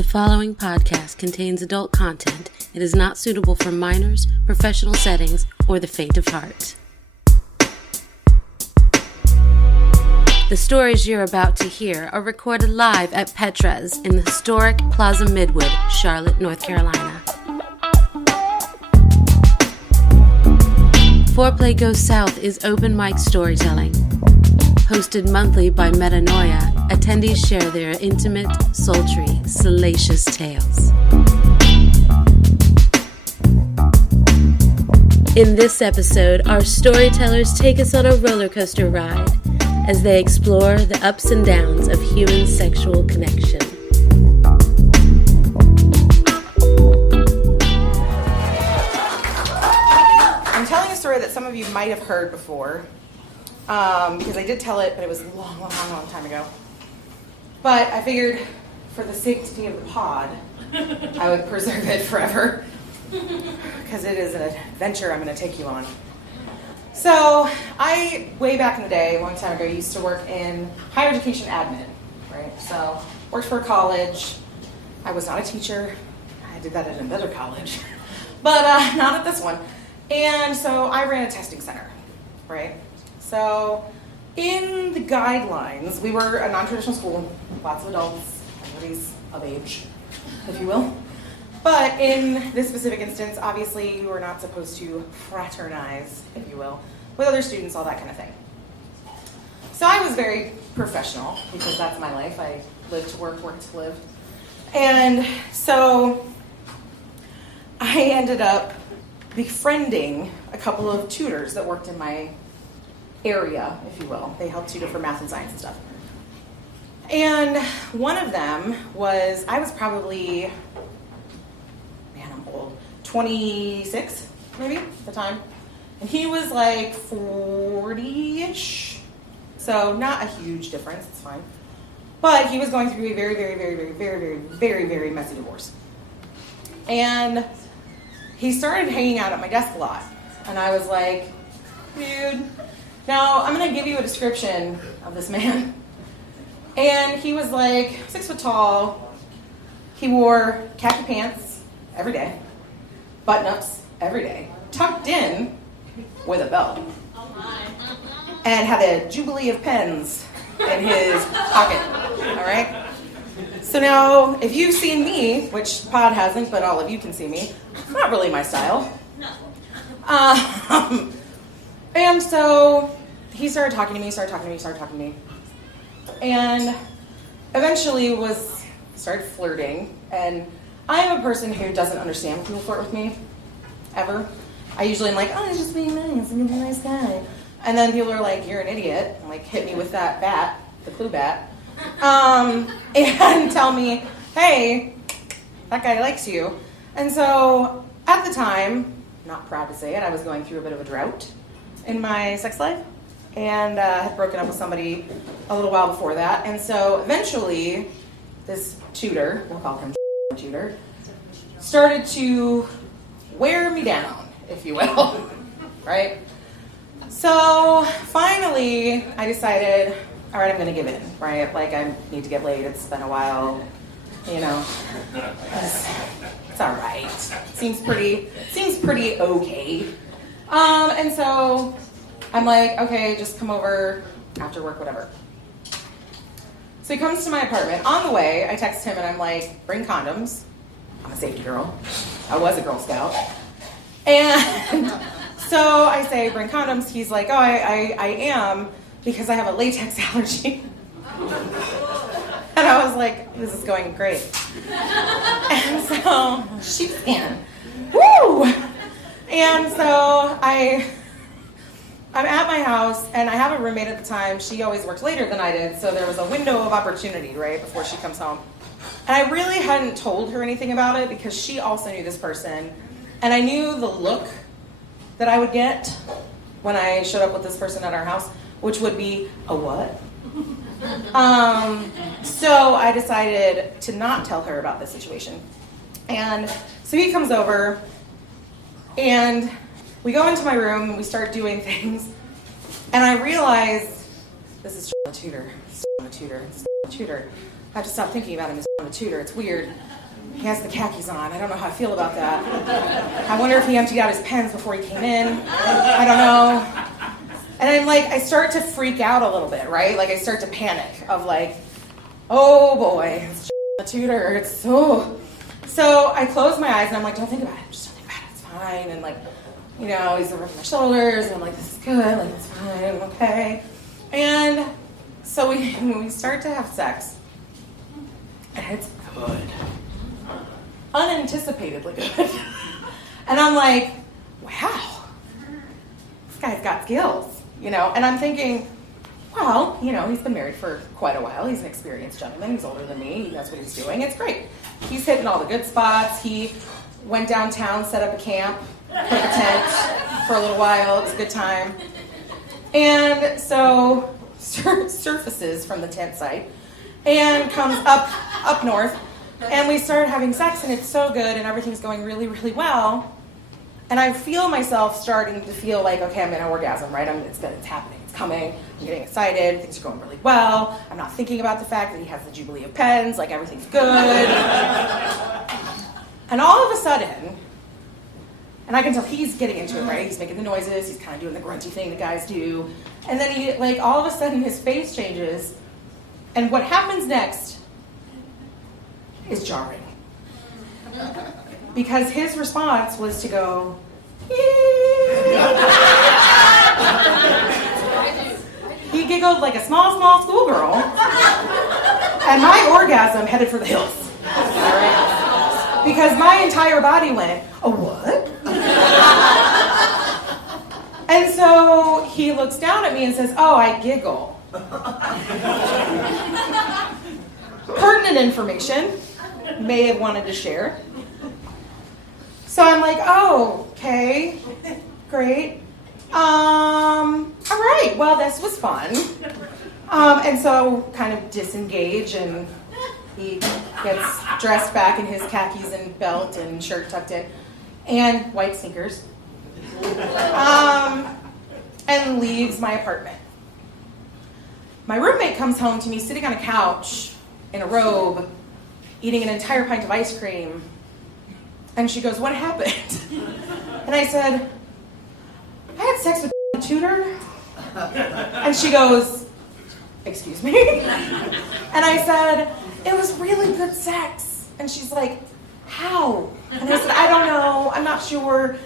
The following podcast contains adult content. It is not suitable for minors, professional settings, or the faint of heart. The stories you're about to hear are recorded live at Petra's in the historic Plaza Midwood, Charlotte, North Carolina. Foreplay Goes South is open mic storytelling. Hosted monthly by Metanoia, attendees share their intimate, sultry, salacious tales. In this episode, our storytellers take us on a roller coaster ride as they explore the ups and downs of human sexual connection. I'm telling a story that some of you might have heard before. Because I did tell it, but it was a long time ago. But I figured for the sanctity of the pod, I would preserve it forever. Because it is an adventure I'm going to take you on. So I, way back in the day, a long time ago, used to work in higher education admin, right? So worked for a college. I was not a teacher. I did that at another college. But not at this one. And so I ran a testing center, right? So in the guidelines, we were a non-traditional school, lots of adults, everybody's of age, if you will. But in this specific instance, obviously, you were not supposed to fraternize, if you will, with other students, all that kind of thing. So I was very professional, because that's my life. I live to work, work to live. And so I ended up befriending a couple of tutors that worked in my area, if you will. They helped tutor for math and science and stuff. And one of them was, I was probably, I'm old, 26 maybe at the time. And he was like 40-ish. So not a huge difference, it's fine. But he was going through a very messy divorce. And he started hanging out at my desk a lot. And I was like, dude, now, I'm going to give you a description of this man. And he was like 6 foot tall. He wore khaki pants every day, button-ups every day, tucked in with a belt, and had a jubilee of pens in his pocket. All right? So now, if you've seen me, which Pod hasn't, but all of you can see me, it's not really my style. And so he started talking to me, and eventually started flirting. And I am a person who doesn't understand when people flirt with me, ever. I usually am like, oh, he's just being nice, he's a nice guy. And then people are like, you're an idiot, and like hit me with that bat, the clue bat, and tell me, hey, that guy likes you. And so at the time, not proud to say it, I was going through a bit of a drought in my sex life, and had broken up with somebody a little while before that. And so eventually, this tutor, we'll call him tutor, started to wear me down, if you will, right? So finally, I decided, all right, I'm going to give in, right? Like, I need to get laid. It's been a while, you know. It's all right. Seems pretty okay. And so I'm like, okay, just come over after work, whatever. So he comes to my apartment. On the way, I text him and I'm like, bring condoms. I'm a safety girl. I was a Girl Scout. And so I say, bring condoms. He's like, oh, I am, because I have a latex allergy. And I was like, this is going great. And so, sheepskin. Woo! And so I'm at my house, and I have a roommate at the time. She always worked later than I did, so there was a window of opportunity, right, before she comes home. And I really hadn't told her anything about it, because she also knew this person. And I knew the look that I would get when I showed up with this person at our house, which would be, a what? So I decided to not tell her about this situation. And so he comes over, and we go into my room, and we start doing things, and I realize this is a tutor. I have to stop thinking about him as a tutor. It's weird. He has the khakis on. I don't know how I feel about that. I wonder if he emptied out his pens before he came in. I don't know. And I'm like, I start to freak out a little bit, right? Like I start to panic of like, oh boy, it's the tutor. It's so. So I close my eyes and I'm like, don't think about it. Just don't think about it. It's fine. And like, you know, he's rubbing my shoulders and I'm like, this is good. Like it's fine. I'm okay. And so we start to have sex, and it's good, unanticipatedly good. And I'm like, wow, this guy's got skills, you know. And I'm thinking, well, you know, he's been married for quite a while. He's an experienced gentleman. He's older than me. He knows what he's doing. It's great. He's hitting all the good spots. He went downtown, set up a camp, put up a tent for a little while. It was a good time. And so surfaces from the tent site and comes up north, and we start having sex, and it's so good, and everything's going really, really well. And I feel myself starting to feel like, okay, I'm in an orgasm, right? It's good, it's happening, it's coming. I'm getting excited, things are going really well. I'm not thinking about the fact that he has the Jubilee of Pens, like everything's good. And all of a sudden, and I can tell he's getting into it, right? He's making the noises, he's kind of doing the grunty thing that guys do. And then he, like, all of a sudden his face changes. And what happens next is jarring. Because his response was to go, he giggled like a small schoolgirl. And my orgasm headed for the hills. All right? Because my entire body went, a what? And so he looks down at me and says, oh, I giggle. Pertinent information, may have wanted to share. So I'm like, oh, okay, great. All right, well, this was fun. And so kind of disengage, and he gets dressed back in his khakis and belt and shirt tucked in, and white sneakers. And leaves my apartment. My roommate comes home to me sitting on a couch in a robe, eating an entire pint of ice cream, and she goes, what happened? And I said, I had sex with a tutor. And she goes, excuse me? And I said, it was really good sex. And she's like, how? And I said, I don't know, I'm not sure.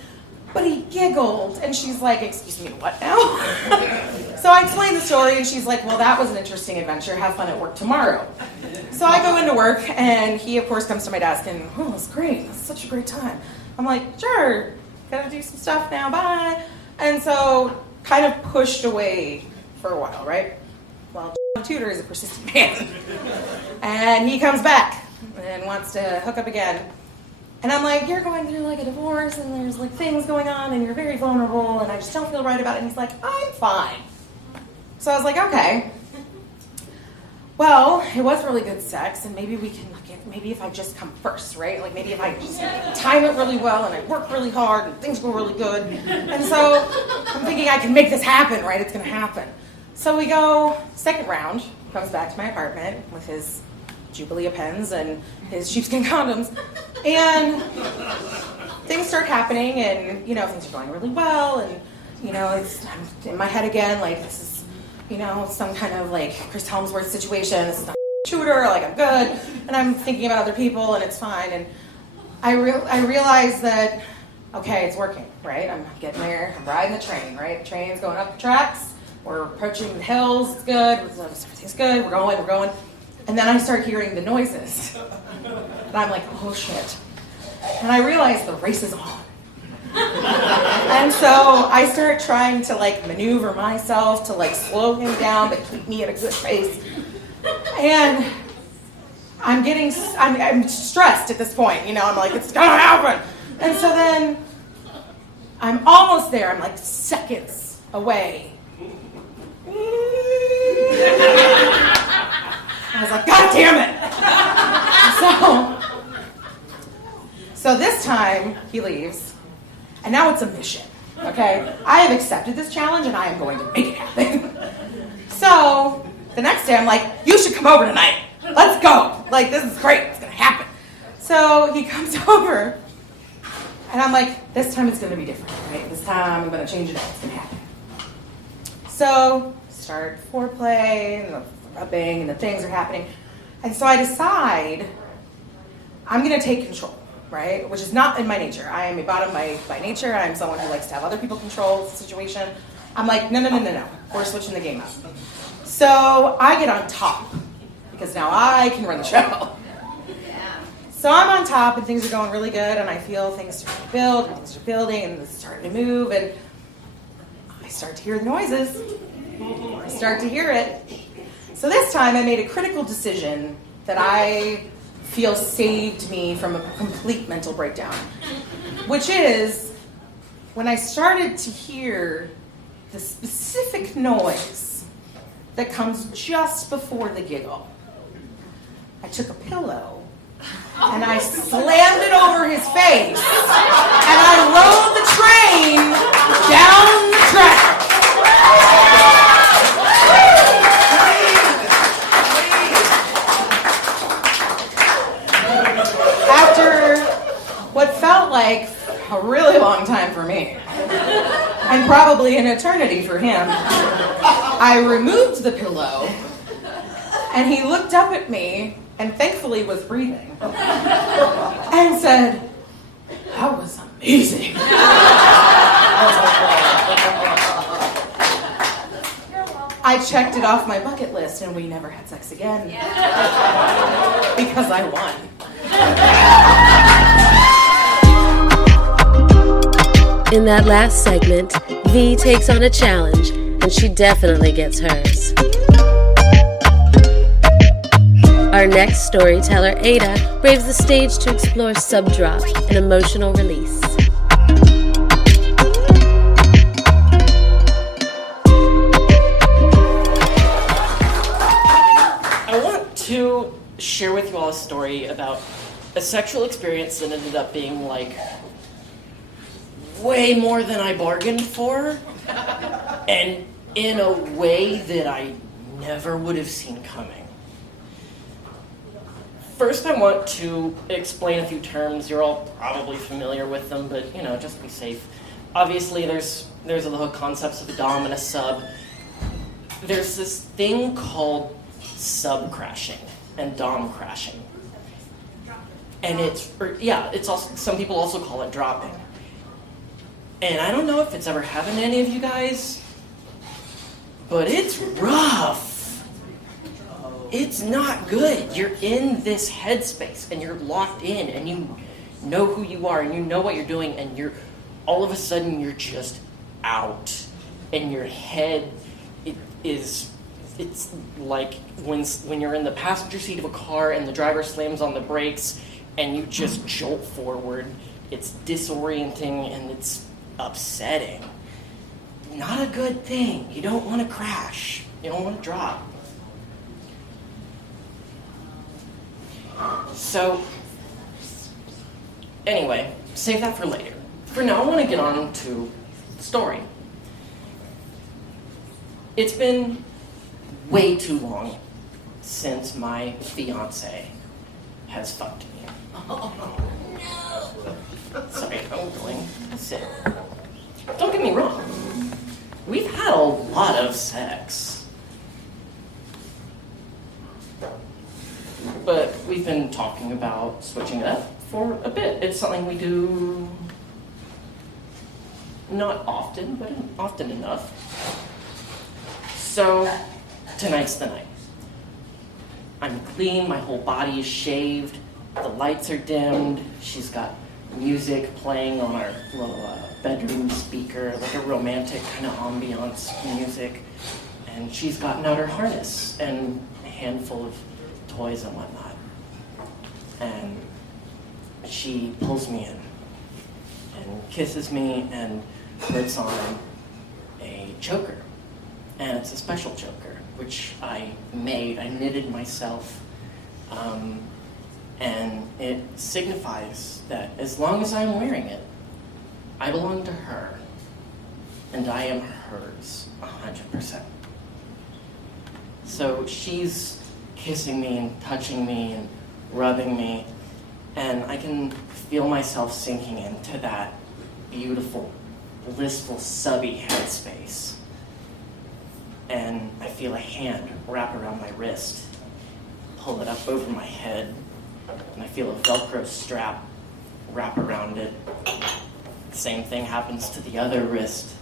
But he giggled, and she's like, excuse me, what now? So I explained the story, and she's like, well, that was an interesting adventure. Have fun at work tomorrow. So I go into work, and he, of course, comes to my desk, and, oh, it's great. It's such a great time. I'm like, sure, gotta do some stuff now, bye. And so kind of pushed away for a while, right? Well, Tudor is a persistent man. And he comes back and wants to hook up again. And I'm like, you're going through like a divorce and there's like things going on and you're very vulnerable and I just don't feel right about it. And he's like, I'm fine. So I was like, okay. Well, it was really good sex and maybe we can, maybe if I just come first, right? Like maybe if I just time it really well and I work really hard and things go really good. And so I'm thinking I can make this happen, right? It's going to happen. So we go, second round, comes back to my apartment with his Jubilee of pens and his sheepskin condoms. And things start happening and, you know, things are going really well. And, you know, I'm in my head again, like, this is, you know, some kind of, like, Chris Helmsworth situation. This is not a shooter, like, I'm good. And I'm thinking about other people and it's fine. And I realize that, okay, it's working, right? I'm getting there. I'm riding the train, right? The train's going up the tracks. We're approaching the hills. It's good. Everything's good. We're going. And then I start hearing the noises. And I'm like, oh shit. And I realize the race is on. And so I start trying to like maneuver myself to like slow him down but keep me at a good pace. And I'm stressed at this point, you know, I'm like, it's gonna happen. And so then I'm almost there, I'm like seconds away. I was like, God damn it! So this time he leaves, and now it's a mission. Okay, I have accepted this challenge, and I am going to make it happen. So the next day, I'm like, you should come over tonight. Let's go. Like, this is great. It's going to happen. So he comes over, and I'm like, this time it's going to be different, right? This time I'm going to change it up. It's going to happen. So start foreplay, and the rubbing, and the things are happening. And so I decide I'm going to take control, right? Which is not in my nature. I am a bottom by nature. I'm someone who likes to have other people control the situation. I'm like, no. We're switching the game up. So I get on top, because now I can run the show. So I'm on top, and things are going really good, and I feel things starting to build, and things are building, and it's starting to move, and I start to hear the noises. I start to hear it. So this time I made a critical decision that I feel saved me from a complete mental breakdown, which is when I started to hear the specific noise that comes just before the giggle. I took a pillow and I slammed it over his face, and I rode the train down the track. After what felt like a really long time for me, and probably an eternity for him, I removed the pillow, and he looked up at me, and thankfully was breathing, and said, "That was amazing." I checked it off my bucket list, and we never had sex again. Because I won. In that last segment, V takes on a challenge, and she definitely gets hers. Our next storyteller, Ada, braves the stage to explore sub-drop and emotional release. I want to share with you all a story about a sexual experience that ended up being like way more than I bargained for, and in a way that I never would have seen coming. First, I want to explain a few terms. You're all probably familiar with them, but just to be safe. Obviously, there's the whole concepts of a dom and a sub. There's this thing called sub crashing and dom crashing, and it's also, some people also call it dropping. And I don't know if it's ever happened to any of you guys, but it's rough. It's not good. You're in this headspace and you're locked in and you know who you are and you know what you're doing, and you're all of a sudden you're just out, and your head it's like when you're in the passenger seat of a car and the driver slams on the brakes and you just jolt forward. It's disorienting and it's upsetting. Not a good thing. You don't want to crash. You don't want to drop. So, anyway, save that for later. For now, I want to get on to the story. It's been way too long since my fiance has fucked me. Oh, no. Sorry, I'm going to sit. Don't get me wrong. We've had a lot of sex. But we've been talking about switching it up for a bit. It's something we do not often, but often enough. So tonight's the night. I'm clean, my whole body is shaved, the lights are dimmed, she's got music playing on our little bedroom speaker, like a romantic kind of ambiance music, and she's gotten out her harness and a handful of toys and whatnot. And she pulls me in and kisses me and puts on a choker. And it's a special choker, which I made. I knitted myself. And it signifies that as long as I'm wearing it, I belong to her. And I am hers 100%. So she's kissing me and touching me and rubbing me, and I can feel myself sinking into that beautiful, blissful, subby headspace. And I feel a hand wrap around my wrist, pull it up over my head, and I feel a Velcro strap wrap around it. The same thing happens to the other wrist.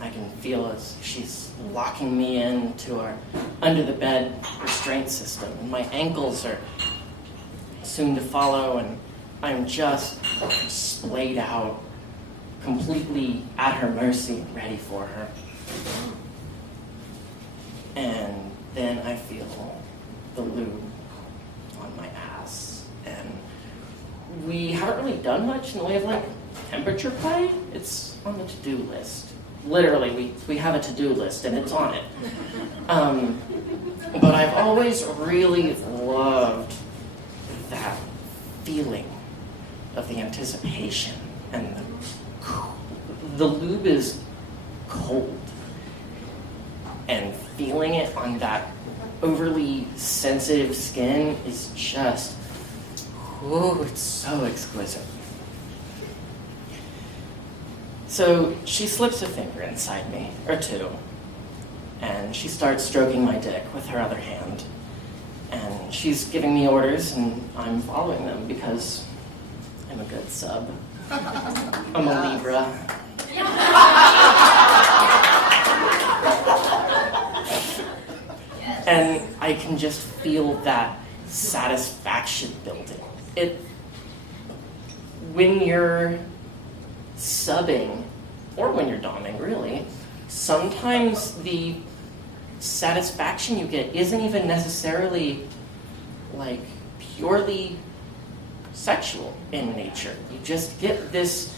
I can feel as she's locking me into our under the bed restraint system, and my ankles are soon to follow, and I'm just splayed out, completely at her mercy, ready for her. And then I feel the lube on my ass, and we haven't really done much in the way of like temperature play. It's on the to-do list. Literally, we have a to-do list, and it's on it. But I've always really loved that feeling of the anticipation, and the lube is cold, and feeling it on that overly sensitive skin is just, it's so exquisite. So she slips a finger inside me, or two, and she starts stroking my dick with her other hand. And she's giving me orders, and I'm following them because I'm a good sub. I'm a Libra. And I can just feel that satisfaction building. When you're subbing, or when you're doming, really, sometimes the satisfaction you get isn't even necessarily like purely sexual in nature. You just get this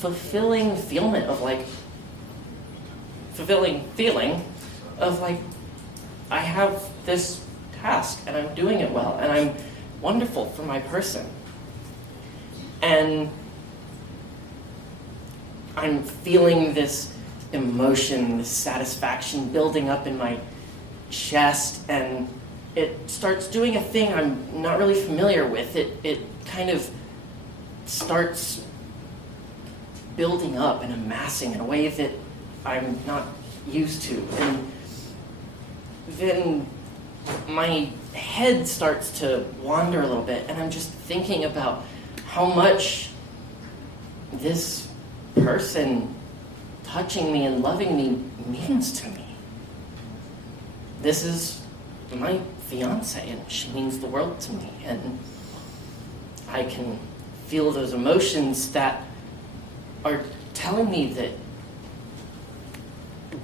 fulfilling feeling of I have this task and I'm doing it well and I'm wonderful for my person. And I'm feeling this emotion, this satisfaction building up in my chest, and it starts doing a thing I'm not really familiar with. It kind of starts building up and amassing in a way that I'm not used to. And then my head starts to wander a little bit, and I'm just thinking about how much this person touching me and loving me means to me. This is my fiance, and she means the world to me, and I can feel those emotions that are telling me that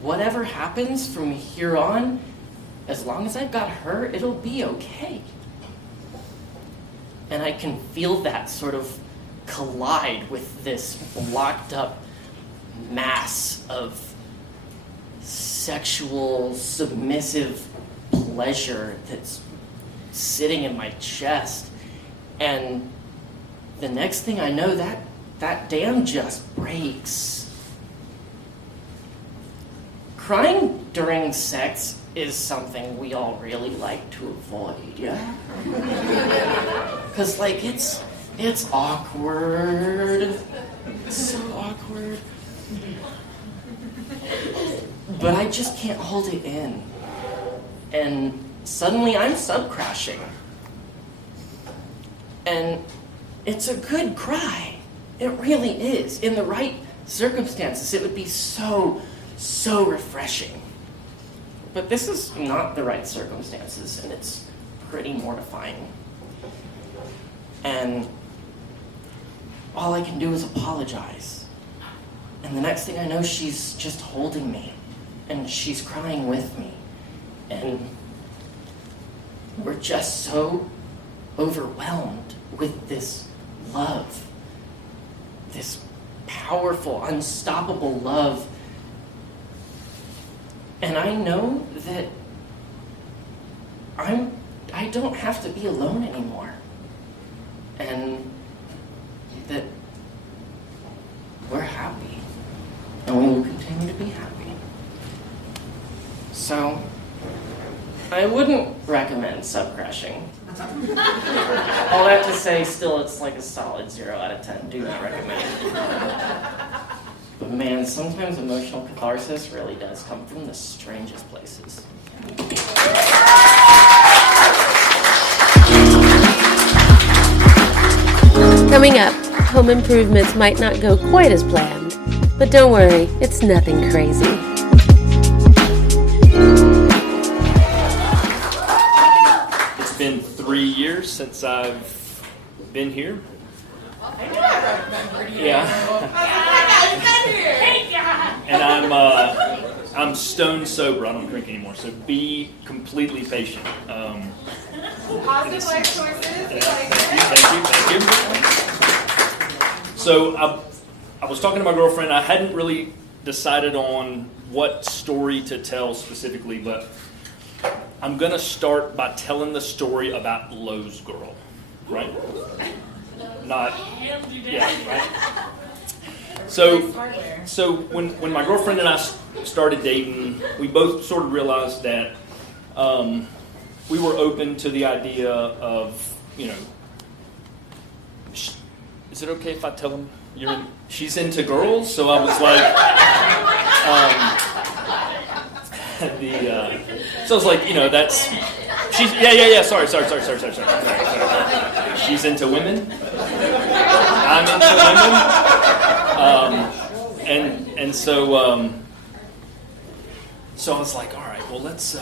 whatever happens from here on, as long as I've got her, it'll be okay. And I can feel that sort of collide with this locked up mass of sexual, submissive pleasure that's sitting in my chest. And the next thing I know, that dam just breaks. Crying during sex is something we all really like to avoid, yeah? Because, it's awkward. It's so awkward. But I just can't hold it in. And suddenly I'm sub-crashing. And it's a good cry. It really is. In the right circumstances, it would be so, so refreshing. But this is not the right circumstances, and it's pretty mortifying. And all I can do is apologize. And the next thing I know, she's just holding me, and she's crying with me. And we're just so overwhelmed with this love, this powerful, unstoppable love. And I know that I don't have to be alone anymore. And that we're happy. And we will continue to be happy. So, I wouldn't recommend sub-crashing. all that to say, still, it's like a solid 0 out of 10. Do not recommend. But man, sometimes emotional catharsis really does come from the strangest places. Coming up, home improvements might not go quite as planned, but don't worry, it's nothing crazy. It's been 3 years since I've been here. I knew I remembered you. Yeah. I've been here. And I'm stone sober. I don't drink anymore, so be completely patient. Positive life choices. Thank you. So I was talking to my girlfriend. I hadn't really decided on what story to tell specifically, but I'm going to start by telling the story about Lowe's Girl, right? Not, yeah, right? So when my girlfriend and I started dating, we both sort of realized that we were open to the idea of, is it okay if I tell him she's into girls? So I was like, so I was like, that's, she's, sorry. She's into women. I'm into women. And so I was like, all right, well, let's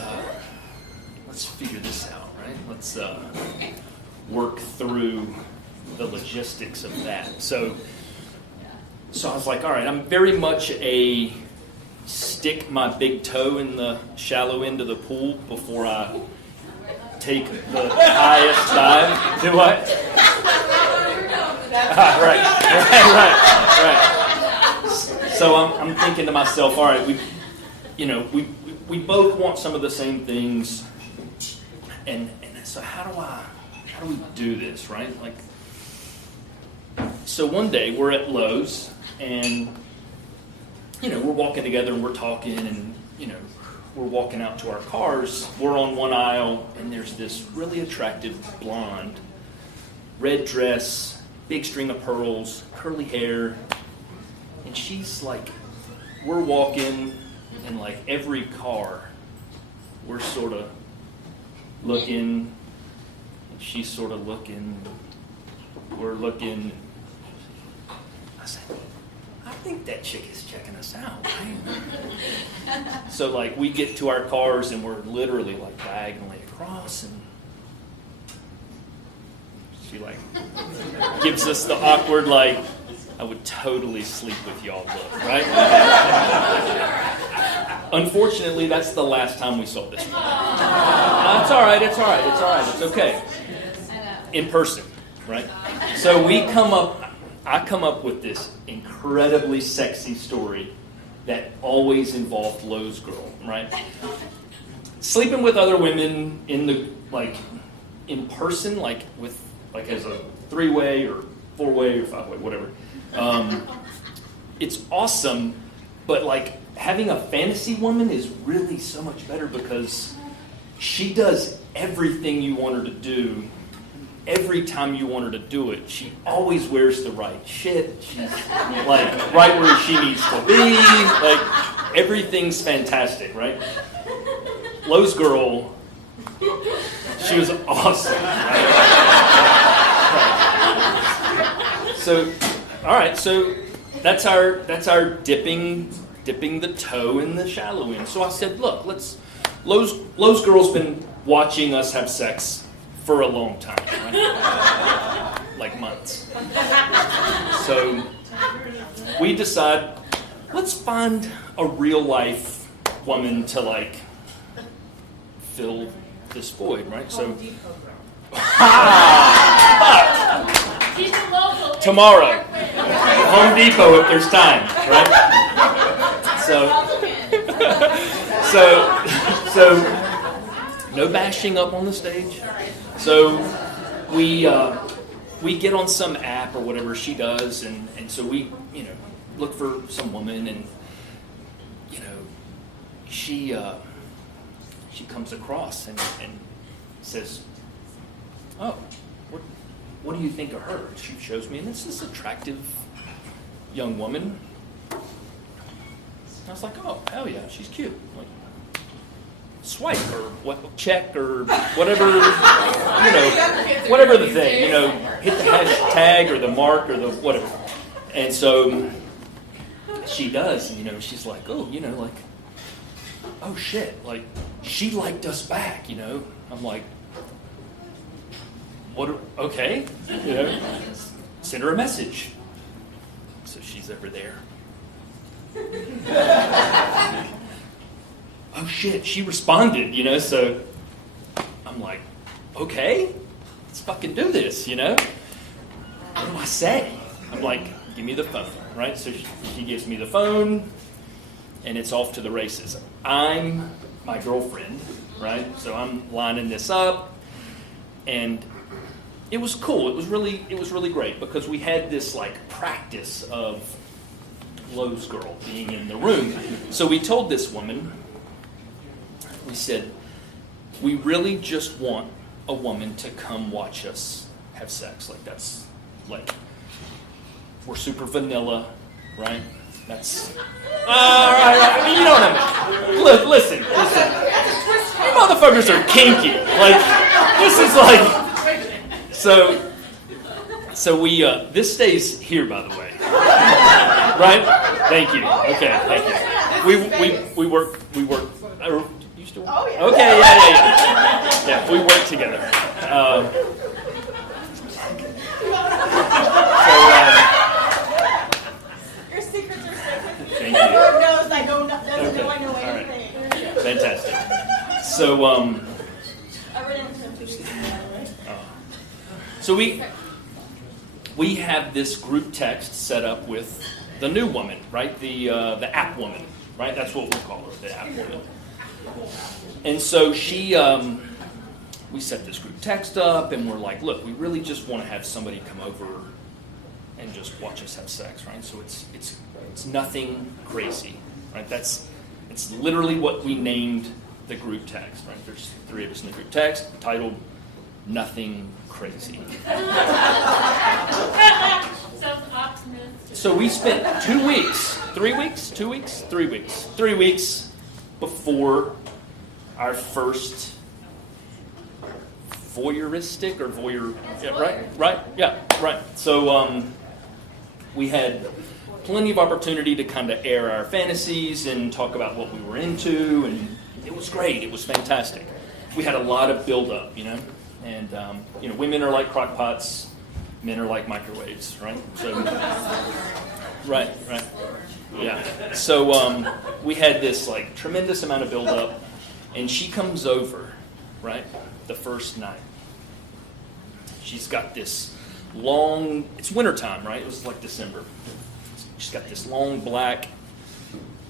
figure this out, right? Let's work through the logistics of that. So I was like, all right, I'm very much a stick my big toe in the shallow end of the pool before I take the highest dive. Do what? Right. So I'm thinking to myself, all right, we both want some of the same things, and so how do we do this, right? Like, so one day we're at Lowe's and we're walking together and we're talking and we're walking out to our cars. We're on one aisle and there's this really attractive blonde, red dress, big string of pearls, curly hair, and she's like, we're walking and like every car we're sort of looking and she's sort of looking, we're looking. I said, I think that chick is checking us out, right? So like we get to our cars and we're literally like diagonally across and she like gives us the awkward like, I would totally sleep with y'all look, right? Unfortunately, that's the last time we saw this one. It's all right, it's okay. In person, right? So I come up with this incredibly sexy story that always involved Lowe's Girl, right? Sleeping with other women in person, like as a 3-way or 4-way or 5-way, whatever. It's awesome, but like having a fantasy woman is really so much better because she does everything you want her to do. Every time you want her to do it, she always wears the right shit. She's like right where she needs to be. Like everything's fantastic, right? Lowe's Girl, she was awesome. Right? So, all right, so that's our dipping the toe in the shallow end. So I said, look, Lowe's Girl's been watching us have sex for a long time, right? Like months. So we decide, let's find a real life woman to like fill this void, right? So tomorrow, Home Depot if there's time, right? So no bashing up on the stage. So we get on some app or whatever she does, and so we look for some woman, and she comes across and says, "Oh, what do you think of her? She shows me, and it's this attractive young woman. I was like, oh, hell yeah, she's cute. Like, swipe or what, check or whatever, whatever the thing, hit the hashtag or the mark or the whatever. And so she does, and she's like, oh, like, oh shit, like, she liked us back, I'm like, what, okay, send her a message. So she's over there. Oh shit, she responded, so I'm like, okay, let's fucking do this, What do I say? I'm like, give me the phone, right? So she gives me the phone, and it's off to the races. I'm my girlfriend, right? So I'm lining this up, and it was cool. It was really great because we had this like practice of Lowe's girl being in the room. So we told this woman, we said, we really just want a woman to come watch us have sex. Like that's like, we're super vanilla, right? That's, right. I mean, you know what I mean. Look, listen. You motherfuckers are kinky. Like, this is like, so we, this stays here, by the way. Right? Thank you. Okay, thank you. We work, you still work? Oh, yeah. Okay, yeah. Yeah, we work together. Your secrets are sacred. Thank you. Lord knows I doesn't know I know anything. Right. Fantastic. So, I read into him 2 weeks ago, by the way. So we have this group text set up with the new woman, right? The app woman, right? That's what we call her, the app woman. And so she, we set this group text up, and we're like, look, we really just want to have somebody come over and just watch us have sex, right? So it's nothing crazy, right? It's literally what we named the group text, right? There's 3 of us in the group text titled Nothing Crazy. So we spent 2 weeks, 3 weeks, 2 weeks, 3 weeks, 3 weeks before our first voyeuristic or voyeur, yeah, right, yeah, right. So we had plenty of opportunity to kind of air our fantasies and talk about what we were into, and it was great. It was fantastic. We had a lot of build-up, and women are like crock pots, men are like microwaves, right? So, right, yeah. So we had this like tremendous amount of build-up, and she comes over, right, the first night. She's got this long, it's wintertime, right? It was like December. She's got this long black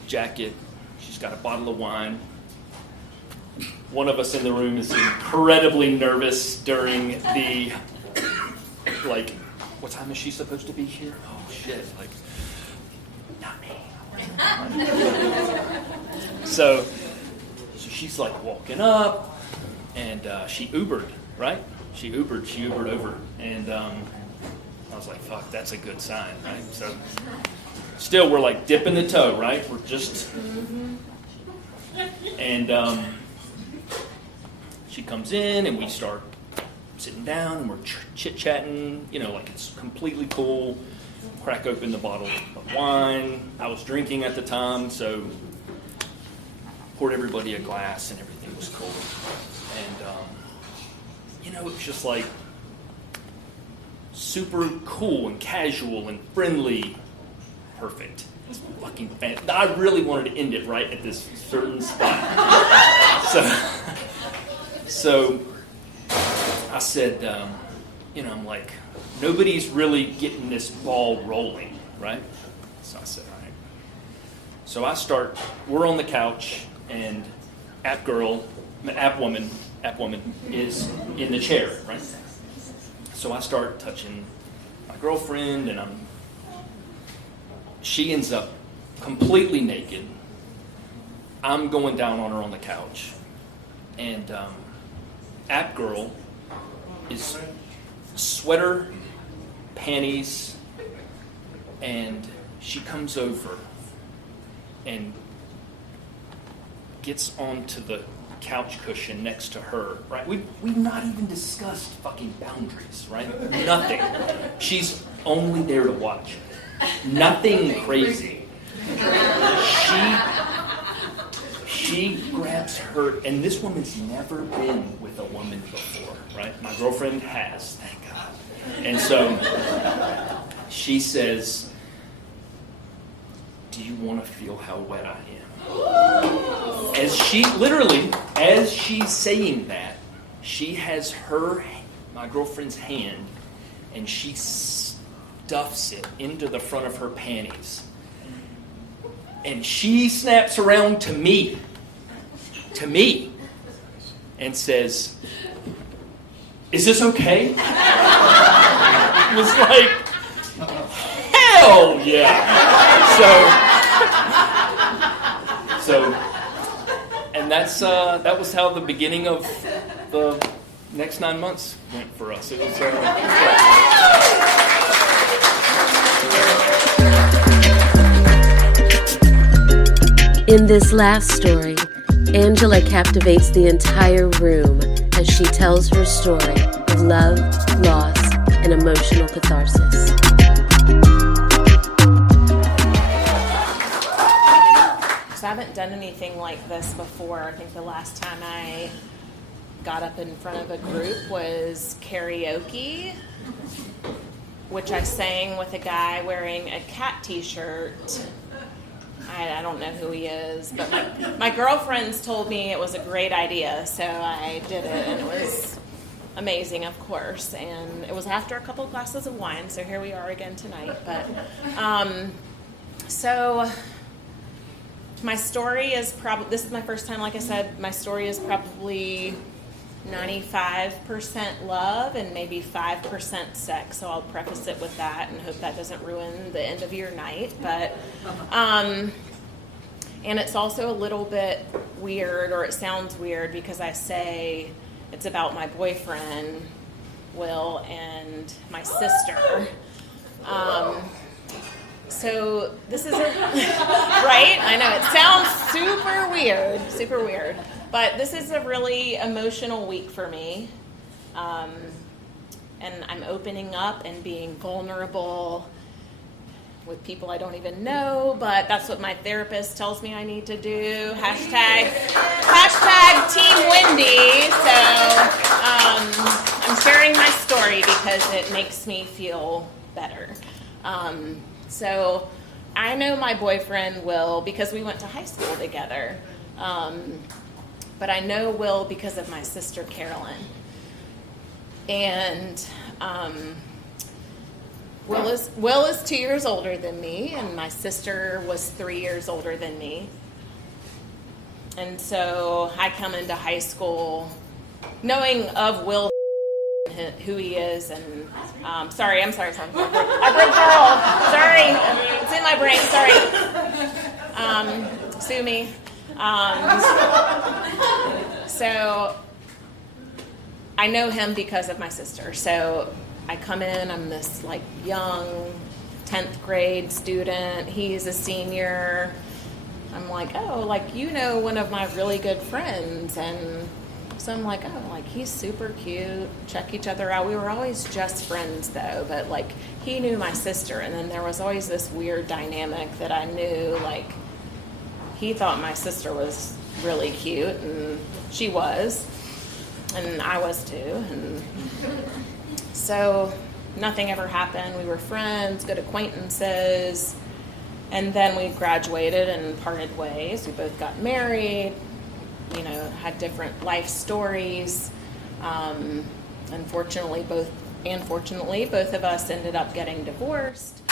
jacket. She's got a bottle of wine. One of us in the room is incredibly nervous during the, like, what time is she supposed to be here? Oh, shit, like, not me. So she's like walking up, and she Ubered, right? She Ubered over, and I was like, fuck, that's a good sign, right? So still, we're like dipping the toe, right? We're just, and she comes in, and we start sitting down, and we're chit-chatting, like it's completely cool. Crack open the bottle of wine. I was drinking at the time, so poured everybody a glass, and everything was cool. And, it was just like super cool and casual and friendly. Perfect. It's fucking fantastic. I really wanted to end it right at this certain spot. So I said, I'm like, nobody's really getting this ball rolling, right? So I said, all right. So we're on the couch, and app woman is in the chair, right? So I start touching my girlfriend, and she ends up completely naked. I'm going down on her on the couch, and app girl is sweater, panties, and she comes over and gets onto the couch cushion next to her, right? We've not even discussed fucking boundaries, right? Nothing. She's only there to watch. Nothing crazy. She grabs her, and this woman's never been with a woman before, right? My girlfriend has, thank God. And so she says, "Do you want to feel how wet I am?" As she's saying that, she has my girlfriend's hand, and she stuffs it into the front of her panties. And she snaps around to me, and says, "Is this okay?" It was like, hell yeah! So, and that was how the beginning of the next 9 months went for us. It was. In this last story, Angela captivates the entire room as she tells her story of love, loss, and emotional catharsis. So I haven't done anything like this before. I think the last time I got up in front of a group was karaoke, which I sang with a guy wearing a cat t-shirt. I don't know who he is, but my girlfriends told me it was a great idea, so I did it, and it was amazing, of course. And it was after a couple glasses of wine, so here we are again tonight. But so my story is this is my first time, like I said, my story is probably 95% love and maybe 5% sex. So I'll preface it with that and hope that doesn't ruin the end of your night. But, and it's also a little bit weird, or it sounds weird, because I say it's about my boyfriend, Will, and my sister. So this is right? I know, it sounds super weird. But this is a really emotional week for me. And I'm opening up and being vulnerable with people I don't even know, but that's what my therapist tells me I need to do. Hashtag Team Wendy. So I'm sharing my story because it makes me feel better. So I know my boyfriend Will because we went to high school together. But I know Will because of my sister Carolyn. And Will is 2 years older than me, and my sister was 3 years older than me. And so I come into high school knowing of Will, who he is, and I'm sorry. I broke the rule. Sorry, it's in my brain. Sorry. Sue me. So I know him because of my sister. So I come in, I'm this like young 10th grade student. He's a senior. I'm like, oh, like, you know, one of my really good friends. And so I'm like, oh, like, he's super cute. Check each other out. We were always just friends though, but like he knew my sister. And then there was always this weird dynamic that I knew, like, he thought my sister was really cute, and she was, and I was too. And so nothing ever happened. We were friends, good acquaintances, and then we graduated and parted ways. We both got married, you know, had different life stories. Unfortunately, both of us ended up getting divorced.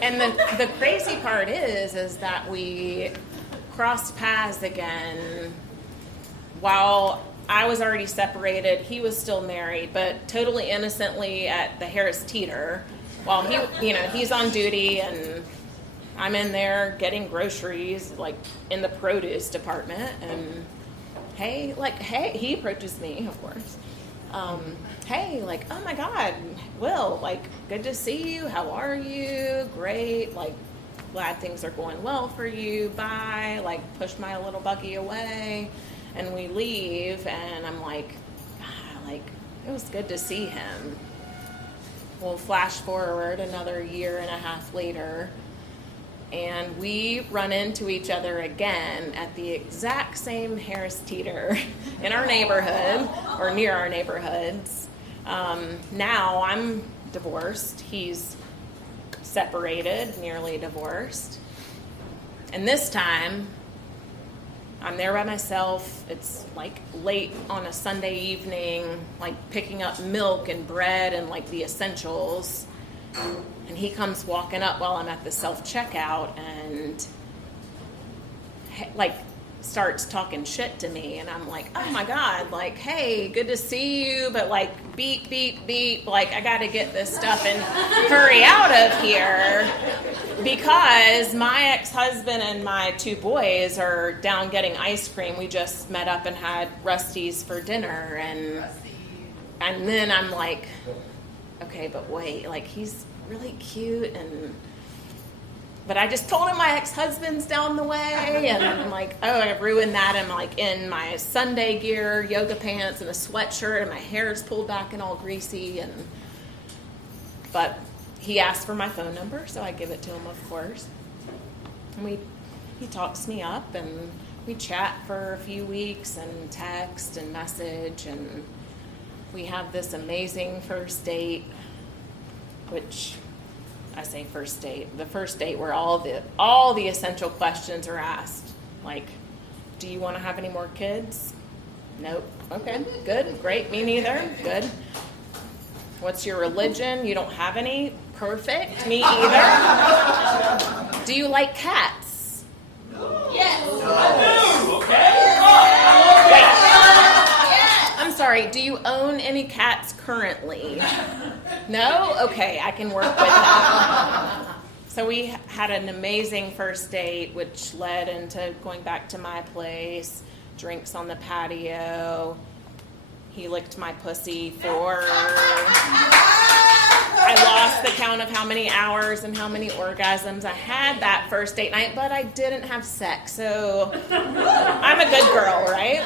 And the crazy part is that we crossed paths again while I was already separated. He was still married, but totally innocently at the Harris Teeter while he's on duty, and I'm in there getting groceries, like in the produce department, and hey, he approaches me, of course. Hey, like, oh my God, Will, like, good to see you. How are you? Great. Like, glad things are going well for you. Bye. Like, push my little buggy away. And we leave, and I'm like, like, it was good to see him. We'll flash forward another year and a half later, and we run into each other again at the exact same Harris Teeter in our neighborhood, or near our neighborhoods. Now I'm divorced. He's separated, nearly divorced. And this time, I'm there by myself. It's like late on a Sunday evening, like picking up milk and bread and like the essentials. And he comes walking up while I'm at the self-checkout and like starts talking shit to me. And I'm like, oh my God, like, hey, good to see you. But like, beep, beep, beep. Like, I got to get this stuff and hurry out of here. Because my ex-husband and my 2 boys are down getting ice cream. We just met up and had Rusty's for dinner. And then I'm like, okay, but wait, like, he's really cute. But I just told him my ex-husband's down the way. And I'm like, oh, I ruined that. I'm like in my Sunday gear, yoga pants, and a sweatshirt. And my hair's pulled back and all greasy. But he asked for my phone number, so I give it to him, of course. And he talks me up, and we chat for a few weeks, and text and message, and we have this amazing first date, which I say first date. The first date where all the essential questions are asked, like, do you want to have any more kids? Nope. Okay, good, great, me neither, good. What's your religion? You don't have any? Perfect. Me either. Do you like cats? Yes. Wait. I'm sorry. Do you own any cats currently? No? Okay, I can work with that. So we had an amazing first date, which led into going back to my place, drinks on the patio. He licked my pussy for... I lost the count of how many hours and how many orgasms I had that first date night, but I didn't have sex, so I'm a good girl, right?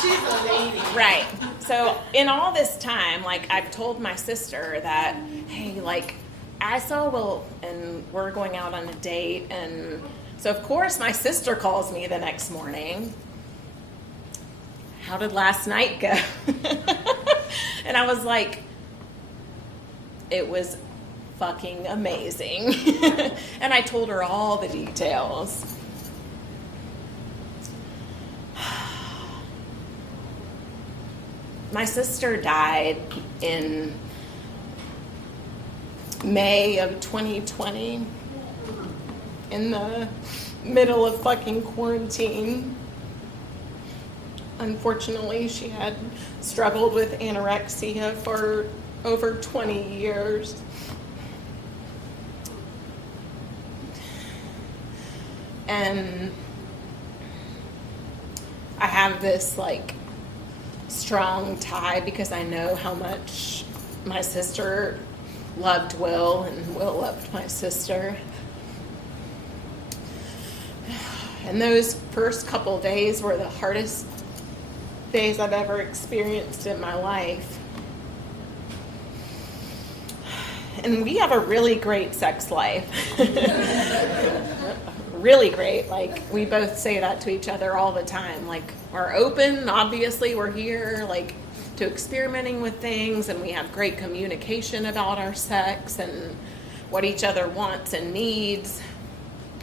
She's a lady. Right. So in all this time, like, I've told my sister that, hey, like, I saw Will and we're going out on a date, and so of course my sister calls me the next morning. How did last night go? And I was like, it was fucking amazing. And I told her all the details. My sister died in May of 2020 in the middle of fucking quarantine. Unfortunately, she had struggled with anorexia for over 20 years. And I have this like strong tie because I know how much my sister loved Will and Will loved my sister. And those first couple days were the hardest days I've ever experienced in my life. And we have a really great sex life. Really great. Like, we both say that to each other all the time. Like, we're open, obviously we're here, like, to experimenting with things, and we have great communication about our sex and what each other wants and needs.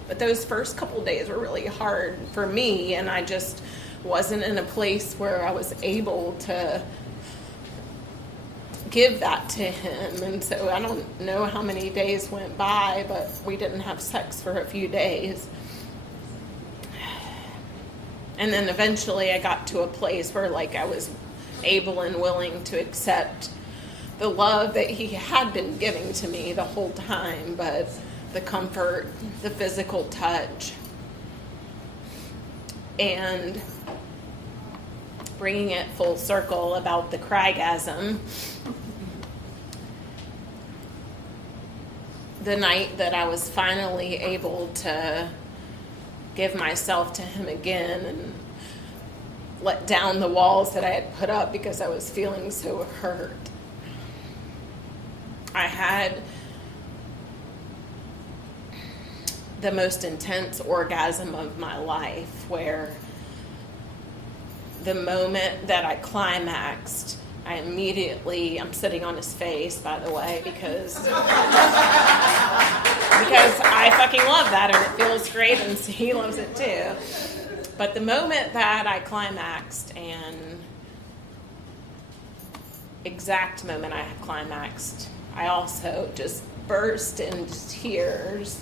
But those first couple days were really hard for me, and I just wasn't in a place where I was able to give that to him. And so I don't know how many days went by, but we didn't have sex for a few days. And then eventually I got to a place where like I was able and willing to accept the love that he had been giving to me the whole time, but the comfort, the physical touch. And bringing it full circle about the crygasm. The night that I was finally able to give myself to him again and let down the walls that I had put up because I was feeling so hurt. I had the most intense orgasm of my life, where the moment that I climaxed, I'm sitting on his face, by the way, because I fucking love that and it feels great and he loves it too. But the moment that I climaxed, and exact moment I climaxed, I also just burst into tears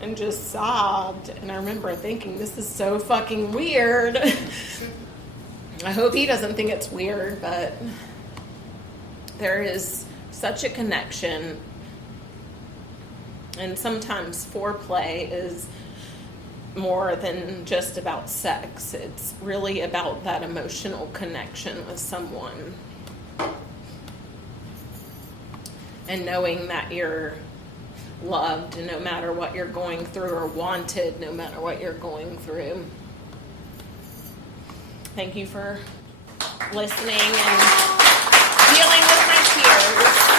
and just sobbed. And I remember thinking, this is so fucking weird. I hope he doesn't think it's weird, but there is such a connection. And sometimes foreplay is more than just about sex. It's really about that emotional connection with someone. And knowing that you're loved no matter what you're going through, or wanted no matter what you're going through. Thank you for listening and dealing with my tears.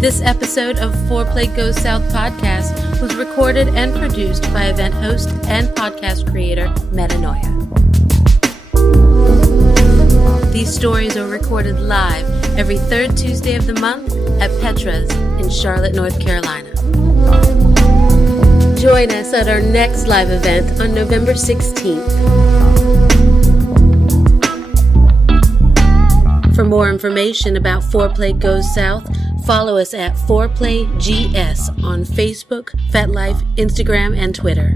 This episode of Foreplay Goes South podcast was recorded and produced by event host and podcast creator Metanoia. These stories are recorded live every third Tuesday of the month at Petra's in Charlotte, North Carolina. Join us at our next live event on November 16th. For more information about Foreplay Goes South, follow us at Foreplay GS on Facebook, FetLife, Instagram, and Twitter.